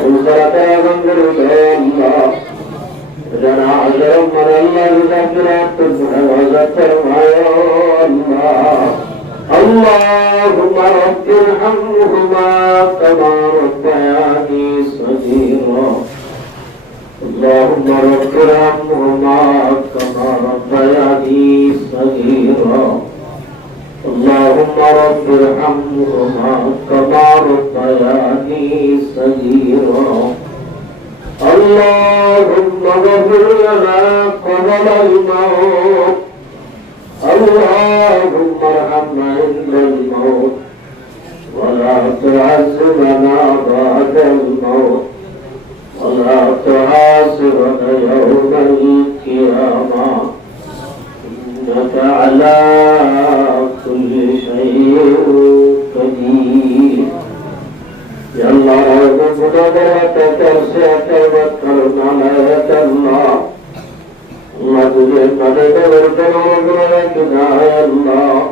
حوصلة منظر الله جنا عشر من الله بذكرات تبقى وذكر يا الله اللهم رب ارحمهما كما ربياني صغيرا اللهم رب ارحمهما كما ربياني صغيرا اللهم رب ارحمهما كما ربياني صغيرا اللهم اغفر لنا قبل الموت اللهم ارحمنا عند الموت ولا تعذبنا بعد الموت ولا تحاسبنا يوم القيامة إنك على كل شيء قدير يا الله ربنا تكرسك وكرمنا يا الله الله تجد ورجنا ورجنا يا الله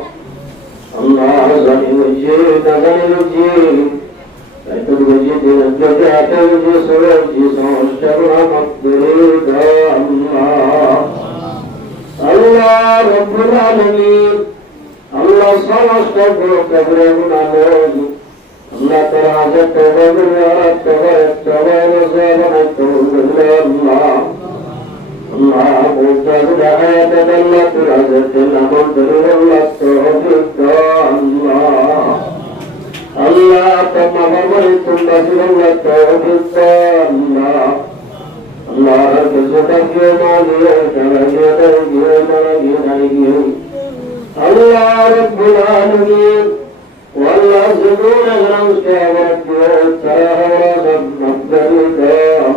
الله زني وجيد زني وجيد أتوب وجيد نجد أتوب وجيد سوى سوى مقدرين يا الله الله رب العالمين الله صلى كبرنا لوجه الله تعالى توبنا توبنا توبنا الله الله مجد حياة الله ترازت المنظر الله توفيق الله الله تم مرمرت النصر الله توفيق الله الله رزقك الله رب العالمين والله زدون الرمس والسلام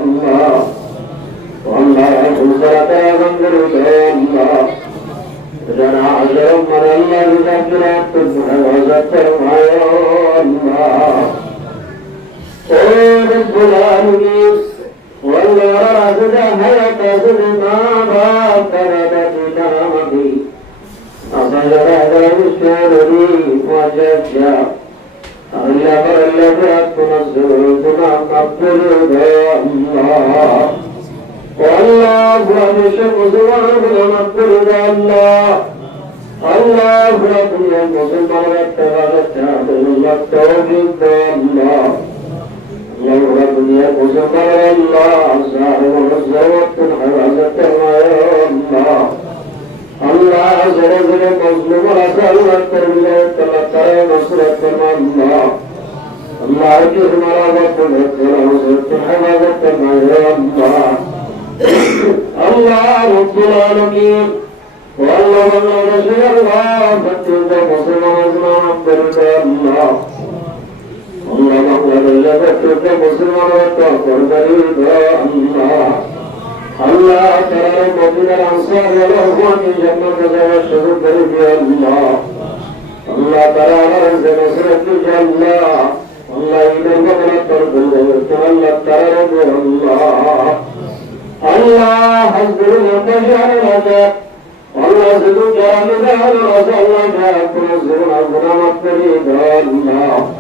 الله والله حسرة منظر الله جنا عشر من الله بذكرات تبقى وذكر الله رب العالمين والله رزق حياة سلما باكرة نعمتي أصير هذا الشاري وججا الله الذي تنزل كما مقبل الله والله الشمس والقمر مقبل الله الله ربي المسلم والتوبة والتوفيق الله الله ربي المسلم الله صاحب الرزق والحراسة الله الله زرزر مظلوم رسال التربية تلقى نصرة الله الله جسم رابط الحراسة حفظة الله الله رب العالمين والله من رسول الله فتوب مسلم برد الله الله من فتوب مسلم برد الله الله ترى المؤمن الأنصار والأخوان جنة الشهود برد الله الله ترى رزق نصرة الله الله إذا المؤمن ترى ترى الله الله حسبنا المشاهدة والله زدوا جامدها الرسول جاءكم الزرنا الظلام الطريق الله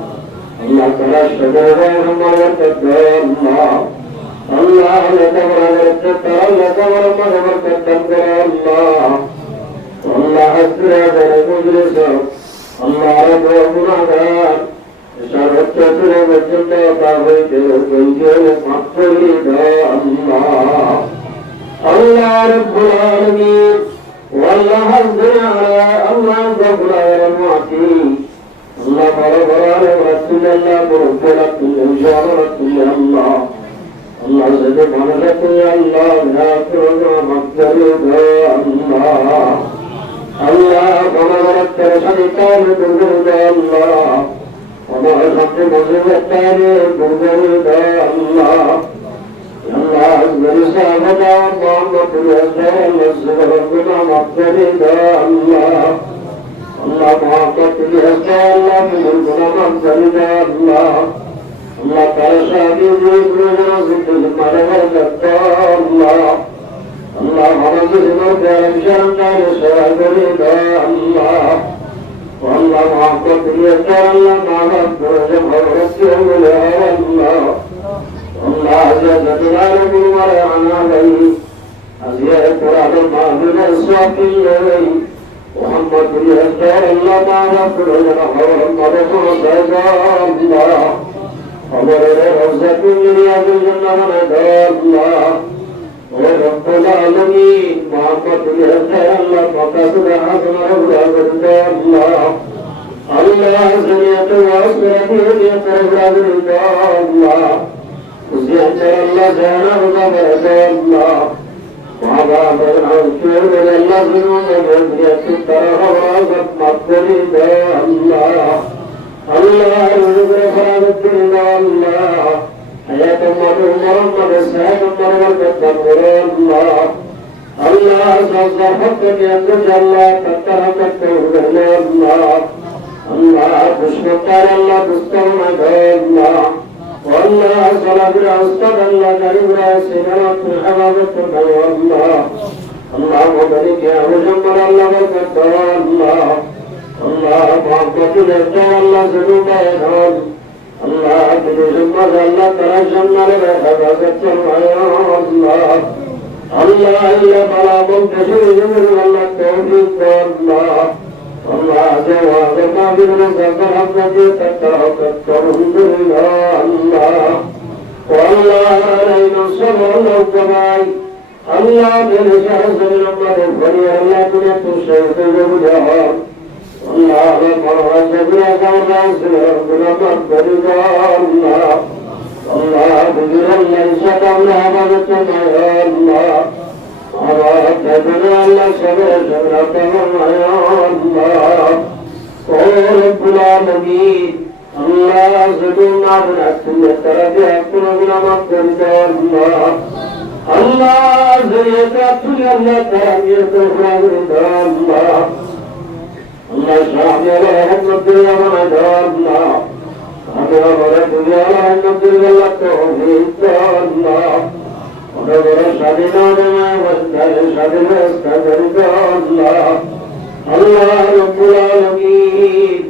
الله ترى الشباب هم يتبع الله الله لتبرى لتبرى لتبرى مدبر تتبرى الله والله حسبنا المجلس الله رب ومنادان شرط تسرى وجدنا باويت وجدنا مقبولي الله الله رب العالمين والله حسبنا على الله رب العالمين الله بربر رسول الله بربنا كل شهر رسول الله الله زد منك يا الله يا كرم مقبولي الله الله بربر ترشدك بجود الله وما الحق مزيد الثاني بجود الله الله عز سامنا محمد الأسرى المسجد ربنا مقتدد الله الله محمد الأسرى الله من ربنا مقتدد الله الله تعالى شهدي ذكرنا ذكر الملك الله الله محمد الأسرى بشرنا لشهد الله والله محمد الأسرى الله محمد رجم الرسول الله العالمين ولا عن عليه أزياء قرآن المعبد الصافي محمد يزدار الله ما رفض لنا حول المرض سيدار الله أمر روزة من رياض الجنة ندار الله ورب العالمين محمد يزدار الله مقصد حسن رضا الله الله سمعت وأسرته يقرب الله وزيت الله سنة رضا الله وعلى الشعور الله سنة يتطرق مقبل الله الله يذكر فرادة الله حياة محمد السعيد مرة الله الله صلى حقك ينتج الله تترك الله الله تشكر الله تستمع الله والله صلاة الأستاذ الله كريم سنوات حمامة الله اللهم بارك يا مجمل الله بركة الله الله محبة الإرجاء الله سنوب يدعون الله بجمل الله ترجمنا لبحبك الله الله إلا بلا منتشر جمل الله التوفيق الله الله جواب ما بالرزق الحمد تترك الله والله علينا الصبر الله كماي الله من شخص من أمر الفريق الله تنت الشيخ الجهار الله مرة جبرا كما سير بلا مقبل الله الله بجر الله شكرنا بجتنا يا الله الله تبنا الله صبر شكرنا يا الله رب العالمين الله زدنا من أكل التربية أكلنا مقبل الله الله زيتنا الله تربية الله الله شاهد له الدنيا من الله أمر الدنيا له الدنيا التوحيد الله ونظر شدنا بما واستل شدنا استجرد الله الله رب العالمين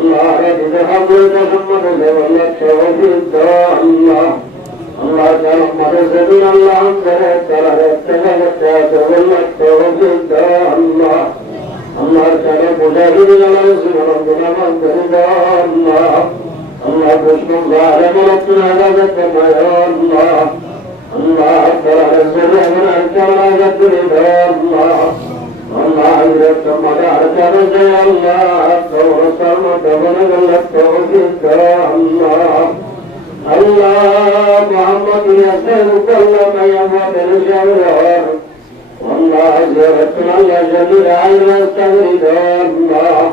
الله رب الحمد محمد والله التوحيد الله الله كرم رزقنا الله أنزل تلك والله التوحيد الله الله كرم مجاهدنا لرسول ربنا من الله الله بشكر ظالم ربنا رزقنا يا الله الله أكبر رسول ربنا أكبر الله الله يرحم مدارك رجع الله توسل مدبر الله توفيق الله الله محمد يسألك الله ما يموت الشهر والله زيارتنا الله جميل عين يستغرد الله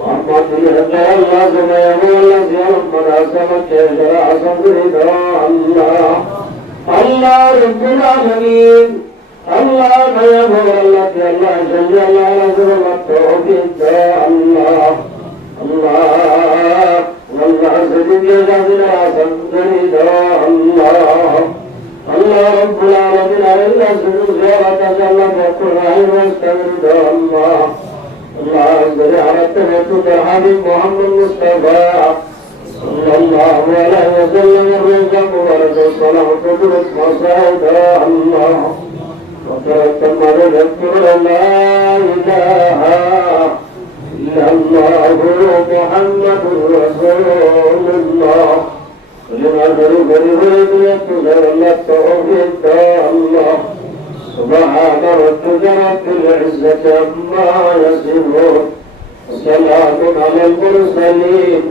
محمد يرجع الله ما يموت الله زيارة مناسبة شرع صدرد الله الله رب العالمين الله ما يموت الله الله جل الله رسول الله توفيق الله الله والله سيدي جزانا صدرد الله الله رب العالمين إلا سجود زيارة جل وكل عين واستغرد الله الله أنزل على التوحيد الحبيب محمد مصطفى صلى الله عليه وسلم الرزق ورد الصلاة قدرة مصائد الله وترك المرء يذكر لا إله إلا الله محمد رسول الله لما غريب يذكر الله توحيد الله سبحان ربك رب العزة عما يصفون وسلام على المرسلين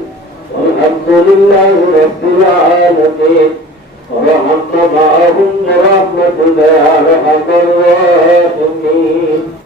والحمد لله رب العالمين ورحمة معهم برحمتنا يا أرحم الراحمين.